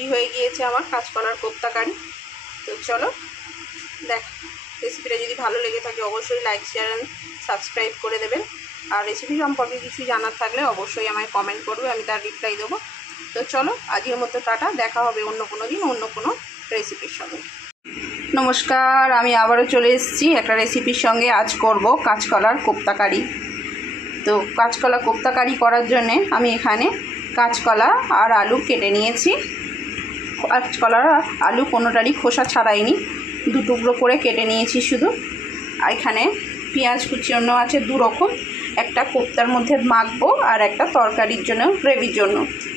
তৈরি হয়ে গিয়েছে আমার কাঁচকলার কোপ্তা কারি। তো চলো দেখ, রেসিপিটা যদি ভালো লেগে থাকে অবশ্যই লাইক শেয়ার অ্যান্ড সাবস্ক্রাইব করে দেবেন। আর রেসিপি সম্পর্কে কিছু জানার থাকলে অবশ্যই আমায় কমেন্ট করবে, আমি তার রিপ্লাই দেবো। তো চলো আজকের মতো টাটা, দেখা হবে অন্য কোনো দিন অন্য কোনো রেসিপির সঙ্গে। নমস্কার, আমি আবারও চলে এসেছি একটা রেসিপির সঙ্গে। আজ করব কাঁচকলার কোপ্তা কারি। তো কাঁচকলা কোপ্তা কারি করার জন্যে আমি এখানে কাঁচকলা আর আলু কেটে নিয়েছি। কাঁচকলা আলু কোনোটারই খোসা ছাড়াইনি, দু টুকরো করে কেটে নিয়েছি শুধু। আর এখানে পেঁয়াজ কুচানো আছে দু রকম, একটা কোপ্তার মধ্যে মাখবো আর একটা তরকারির জন্য, গ্রেভির জন্য।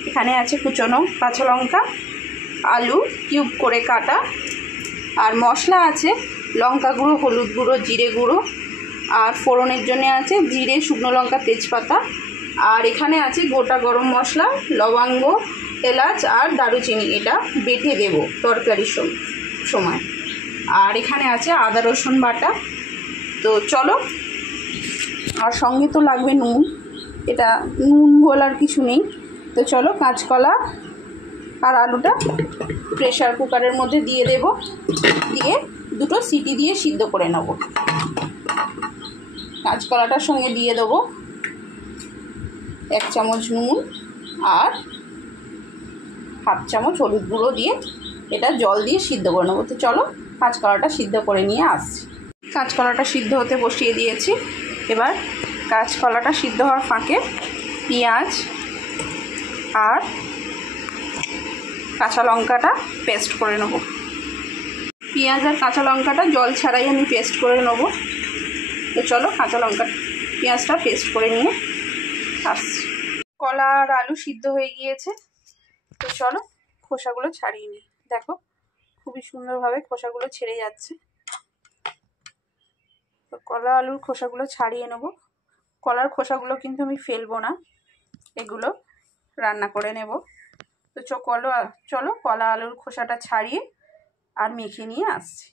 এখানে আছে কুচানো কাঁচা লঙ্কা, আলু কিউব করে কাটা, আর মশলা আছে লঙ্কা গুঁড়ো, হলুদ গুঁড়ো, জিরে গুঁড়ো, আর ফোড়নের জন্য আছে জিরে, শুকনো লঙ্কা, তেজপাতা। আর এখানে আছে গোটা গরম মশলা, লবঙ্গ, এলাচ আর দারুচিনি, এটা বেটে দেব তরকারির সময়। আর এখানে আছে আদা রসুন বাটা। তো চলো, আর সঙ্গে তো লাগবে নুন, এটা নুন বলার কিছু নেই। তো চলো কাঁচকলা আর আলুটা প্রেশার কুকারের মধ্যে দিয়ে দেব, দিয়ে দুটো সিটি দিয়ে সিদ্ধ করে নেব। কাঁচকলাটার সঙ্গে দিয়ে দেবো 1 চামচ নুন আর হাফ চামচ হলুদ গুঁড়ো দিয়ে এটা জল দিয়ে সিদ্ধ করে নেবো। তো চলো কাঁচকলাটা সিদ্ধ করে নিয়ে আসছি। কাঁচকলাটা সিদ্ধ হতে বসিয়ে দিয়েছি। এবার কাঁচকলাটা সিদ্ধ হওয়ার ফাঁকে পেঁয়াজ আর কাঁচা লঙ্কাটা পেস্ট করে নেব। পেঁয়াজ আর কাঁচা লঙ্কাটা জল ছাড়াই আমি পেস্ট করে নেব। তো চলো কাঁচা লঙ্কা পেঁয়াজটা পেস্ট করে নিয়ে আসছি। কলা আর আলু সিদ্ধ হয়ে গিয়েছে। তো চলো খোসাগুলো ছাড়িয়ে নিই। দেখো খুবই সুন্দরভাবে খোসাগুলো ছেড়ে যাচ্ছে। তো কলা আলুর খোসাগুলো ছাড়িয়ে নেব। কলার খোসাগুলো কিন্তু আমি ফেলবো না, এগুলো রান্না করে নেব। তো চলো কলা আলুর খোসাটা ছাড়িয়ে আর মেখে নিয়ে আসছি।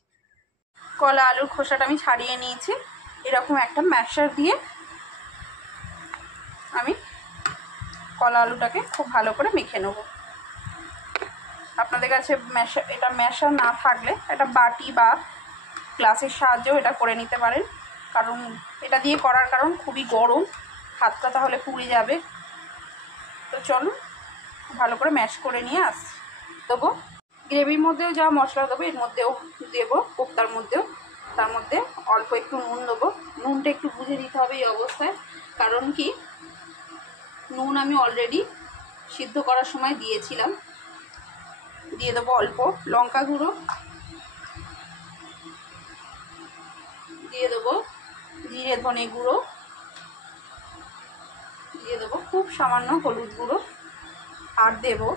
কলা আলুর খোসাটা আমি ছাড়িয়ে নিয়েছি। এরকম একটা ম্যাশার দিয়ে আমি কলা আলুটাকে খুব ভালো করে মেখে নেব। আপনাদের কাছে এটা ম্যাশার না থাকলে একটা বাটি বা গ্লাসের সাহায্যেও এটা করে নিতে পারেন, কারণ এটা দিয়ে করার কারণ খুবই গরম, হাতটা তাহলে পুড়ে যাবে। তো চলো ভালো করে ম্যাশ করে নিয়ে আসছি। দেবো গ্রেভির মধ্যেও যা মশলা দেবো এর মধ্যেও দেবো, কোপ্তার মধ্যেও। তার মধ্যে অল্প একটু নুন দেবো। নুনটা একটু বুঝে দিতে হবে এই অবস্থায়, কারণ কি নুন আমি অলরেডি সিদ্ধ করার সময় দিয়েছিলাম। দিয়ে দেবো অল্প লঙ্কা গুঁড়ো, দিয়ে দেবো জিরে ধনে গুঁড়ো, দিয়ে দেবো খুব সামান্য হলুদ গুঁড়ো, আর দেবো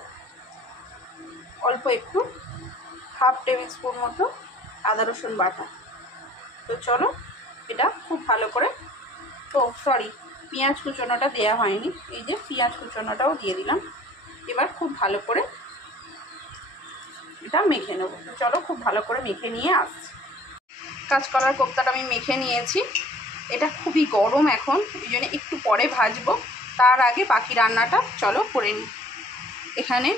অল্প একটু হাফ টেবিল স্পুন মতো আদা রসুন বাটা। তো চলো এটা খুব ভালো করে, পেঁয়াজ কুচোনোটা দেওয়া হয়নি, এই যে পেঁয়াজ কুচোনোটাও দিয়ে দিলাম। এবার খুব ভালো করে এটা মেখে নেব। তো চলো খুব ভালো করে মেখে নিয়ে আসছি। কাঁচকলার কোপ্তাটা আমি মেখে নিয়েছি। এটা খুবই গরম এখন, এই জন্য একটু পরে ভাজবো। তার আগে বাকি রান্নাটা চলো করে নিই। এখানে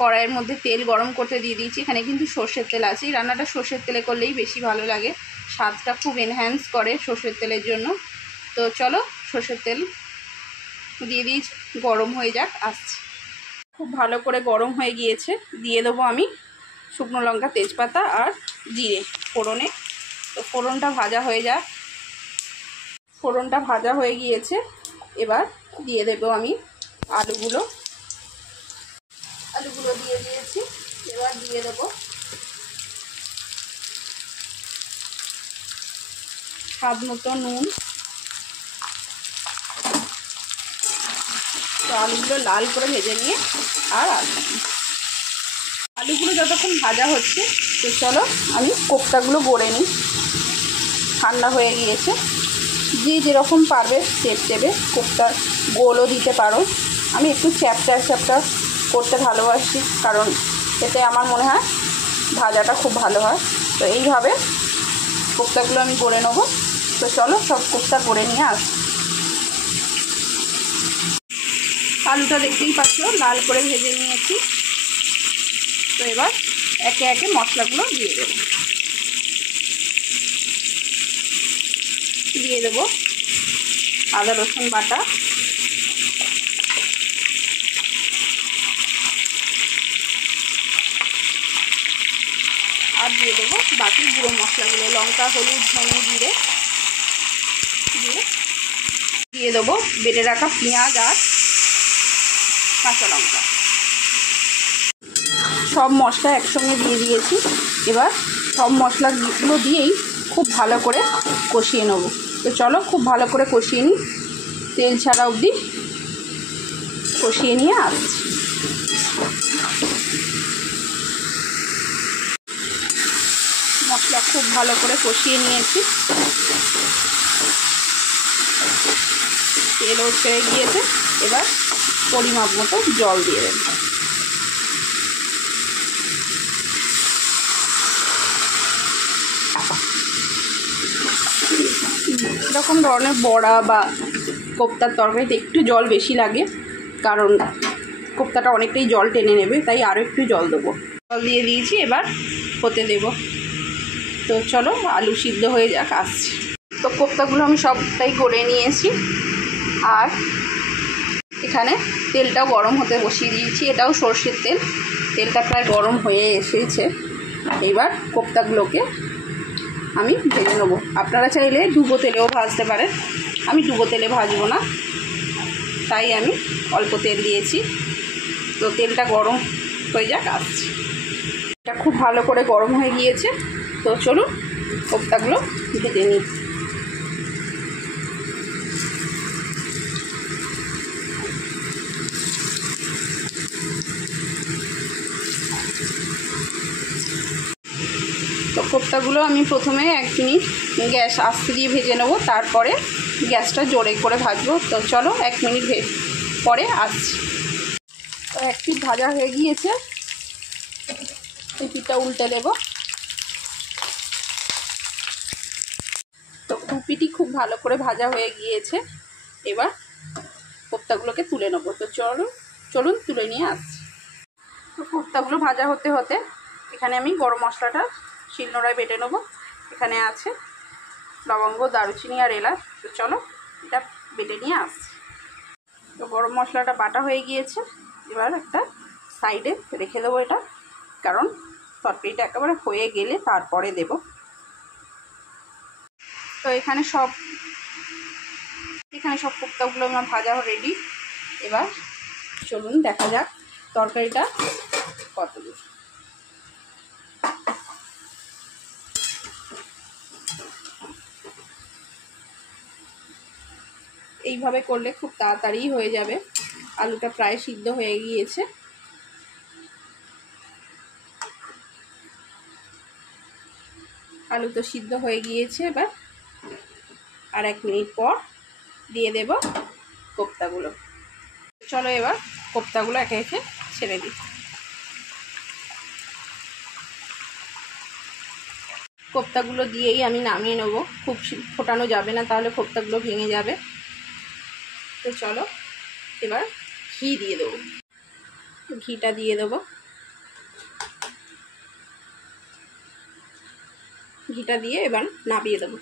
কড়াইয়ের মধ্যে তেল গরম করতে দিয়ে দিয়েছি। এখানে কিন্তু সর্ষের তেল আছে। এই রান্নাটা সর্ষের তেলে করলেই বেশি ভালো লাগে, স্বাদটা খুব এনহ্যান্স করে সর্ষের তেলের জন্য। তো চলো সর্ষের তেল দিয়ে দিয়েছি, গরম হয়ে যাক, আসছি। খুব ভালো করে গরম হয়ে গিয়েছে। দিয়ে দেবো আমি শুকনো লঙ্কা, তেজপাতা আর জিরে ফোড়নে। তো ফোড়নটা ভাজা হয়ে যাক। ফোড়নটা ভাজা হয়ে গিয়েছে। এবার দিয়ে দেবো আমি আলুগুলো দিয়ে দিয়েছি। এবার দিয়ে দেবো স্বাদ মতো নুন। তো আলুগুলো লাল করে ভেজে নিয়ে আর আলুগুলো যতক্ষণ ভাজা হচ্ছে, তো চলো আমি কোপ্তাগুলো গড়ে নিই। ঠান্ডা হয়ে গিয়েছে। যে যেরকম পারবে শেপ দেবে, কোপ্তার গোলও দিতে পারো। আমি একটু চ্যাপটা করতে ভালোবাসি, কারণ এতে আমার মনে হয় ভাজাটা খুব ভালো হয়। তো এইভাবে কোপ্তাগুলো আমি গড়ে নেবো। তো চলো সব কোপ্তা গড়ে নিয়ে আসি। আলুটা দেখতেই পাচ্ছ লাল করে ভেজে নিয়েছি। এবার একে একে মশলাগুলো দিয়ে দেবো আদা রসুন বাটা, আর দিয়ে দেবো বাকি গুঁড়ো মশলাগুলো, লঙ্কা, হলুদ, ধনে, জিরে দিয়ে দেবো বেটে রাখা পেঁয়াজ আর কাঁচা লঙ্কা। সব মশলা একসঙ্গে দিয়ে দিয়েছি। এবার সব মশলাগুলো দিয়েই খুব ভালো করে কষিয়ে নেব। তো চলো খুব ভালো করে কষিয়ে নিই, তেল ছাড়া অবধি কষিয়ে নিয়ে আসছি। মশলা খুব ভালো করে কষিয়ে নিয়েছি, তেলও ছেড়ে গিয়েছে। এবার পরিমাপ মতো জল দিয়ে দেব। এরকম ধরনের বড়া বা কোপ্তার তরকারিতে একটু জল বেশি লাগে, কারণ কোপ্তাটা অনেকটাই জল টেনে নেবে, তাই আরও একটু জল দেবো। জল দিয়ে দিয়েছি, এবার হতে দেব। তো চলো আলু সিদ্ধ হয়ে যাক, আসছি। তো কোপ্তাগুলো আমি সবটাই করে নিয়েছি, আর এখানে তেলটাও গরম হতে বসিয়ে দিয়েছি। এটাও সরষের তেল, তেলটা প্রায় গরম হয়ে এসেছে। এইবার কোপ্তাগুলোকে আমি ভেজে নেবো। আপনারা চাইলে ডুবো তেলেও ভাজতে পারেন, আমি ডুবো তেলে ভাজবো না, তাই আমি অল্প তেল দিয়েছি। তো তেলটা গরম হয়ে যাক, আসছি। এটা খুব ভালো করে গরম হয়ে গিয়েছে। তো চলুন কোপ্তাগুলো ভেজে নিই। তো কোপ্তাগুলো আমি প্রথমে 1 মিনিট গ্যাস আস্তে দিয়ে ভেজে নেব, তারপরে গ্যাসটা জোরে করে ভাজবো। তো চলো 1 মিনিট পরে আসছি। তো 1 পিঠ ভাজা হয়ে গিয়েছে, এই পিঠটা উল্টে দেব। তো 2 পিঠই খুব ভালো করে ভাজা হয়ে গিয়েছে। এবার কোপ্তাগুলোকে তুলে নেবো। তো চলুন তুলে নিয়ে আসছি। তো কোপ্তাগুলো ভাজা হতে হতে এখানে আমি গরম মশলাটা শিলনোড়ায় বেটে নেবো। এখানে আছে লবঙ্গ, দারুচিনি আর এলাচ। তো চলো এটা বেটে নিয়ে আসছি। তো গরম মশলাটা বাটা হয়ে গিয়েছে, এবার একটা সাইডে রেখে দেবো এটা, কারণ তরকারিটা একেবারে হয়ে গেলে তারপরে দেব। তো এখানে সব কোপ্তাগুলো আমার ভাজা রেডি। এবার চলুন দেখা যাক তরকারিটা কত দূর। এইভাবে করলে খুব তাড়াতাড়ি হয়ে যাবে। আলুটা প্রায় সিদ্ধ হয়ে গিয়েছে। আলু তো সিদ্ধ হয়ে গিয়েছে। এবার আর 1 মিনিট পর দিয়ে দেব কোপ্তাগুলো। চলো এবার কোপ্তাগুলো একে একে ছেড়ে দিই। কোপ্তাগুলো দিয়েই আমি নামিয়ে নেব, খুব ফোটানো যাবে না, তাহলে কোপ্তাগুলো ভেঙে যাবে। তো চলো এবার ঘি দিয়ে দেবো, ঘিটা দিয়ে দেবো। ঘিটা দিয়ে এবার নামিয়ে দেবো।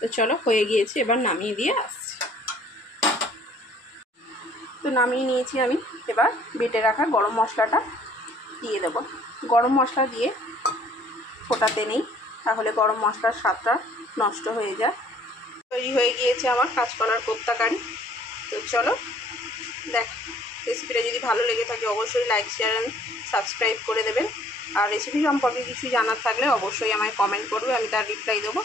তো চলো হয়ে গিয়েছে, এবার নামিয়ে দিয়ে আসছি। তো নামিয়ে নিয়েছি আমি। এবার বেটে রাখা গরম মশলাটা দিয়ে দেবো। গরম মশলা দিয়ে ফোটাতে নেই, তাহলে গরম মশলার স্বাদটা নষ্ট হয়ে যায়। তৈরি হয়ে গিয়েছে আমার কাঁচকলার কোপ্তা কারি। তো চলো রেসিপিটা যদি ভালো লেগে থাকে অবশ্যই লাইক, শেয়ার অ্যান্ড সাবস্ক্রাইব করে দেবেন। আর রেসিপি সম্পর্কে কিছু জানার থাকলে অবশ্যই আমায় কমেন্ট করবে, আমি তার রিপ্লাই দেবো।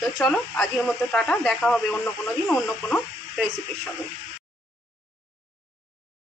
তো চলো আজকের মতো টাটা, দেখা হবে অন্য কোনো দিন অন্য কোনো রেসিপির সঙ্গে।